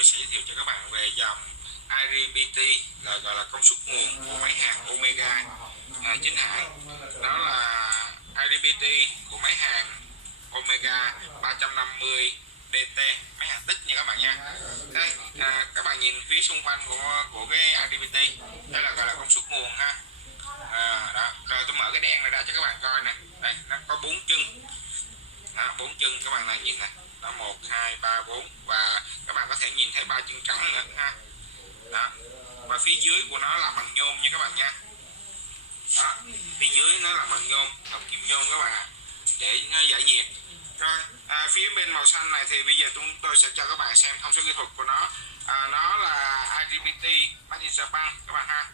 tôi sẽ giới thiệu cho các bạn về dòng IGBT là gọi là công suất nguồn của máy hàng Omega chính hãng. Đó là IGBT của máy hàng Omega 350 DT, máy hàng tích nha các bạn nha. Đây, các bạn nhìn phía xung quanh của cái IGBT, đây là gọi là công suất nguồn ha. Đó. Rồi tôi mở cái đèn này ra cho các bạn coi nè. Đây, nó có 4 chân. Đó, 4 chân các bạn này nhìn này. Đó, 1, 2, 3, 4 và các bạn có thể nhìn thấy 3 chân trắng nữa ha. Đó. Và phía dưới của nó là bằng nhôm nha các bạn nha. Đó, phía dưới nó là bằng nhôm, hợp kim nhôm các bạn ạ, để nó giải nhiệt. Rồi, phía bên màu xanh này thì bây giờ chúng tôi sẽ cho các bạn xem thông số kỹ thuật của nó. Nó là IGBT Made in Japan các bạn ha.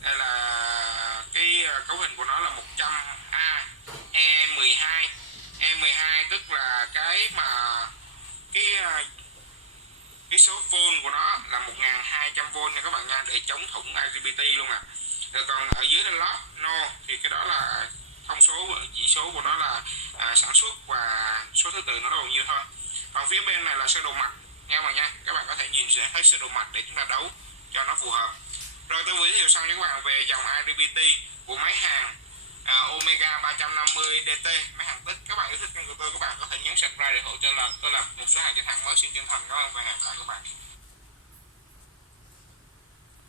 Đây là cái cấu hình của nó là 100A E12. E12 tức là cái mà cái số volt của nó là 1200V nha các bạn nha, để chống thủng IGBT luôn à. Rồi còn ở dưới là lót no thì cái đó là thông số chỉ số của nó là sản xuất và số thứ tự nó bao nhiêu thôi. Còn phía bên này là sơ đồ mặt nha các bạn nha, các bạn có thể nhìn sẽ thấy sơ đồ mặt để chúng ta đấu cho nó phù hợp. Rồi tôi vừa giới thiệu xong cho các bạn về dòng IGBT của máy hàng Omega 350 DT, máy hàng tích. Các bạn yêu thích kênh của tôi, các bạn có thể nhấn subscribe để hỗ trợ tôi làm một số hàng trên hàng mới. Xin chân thành cảm ơn và hẹn gặp lại các bạn.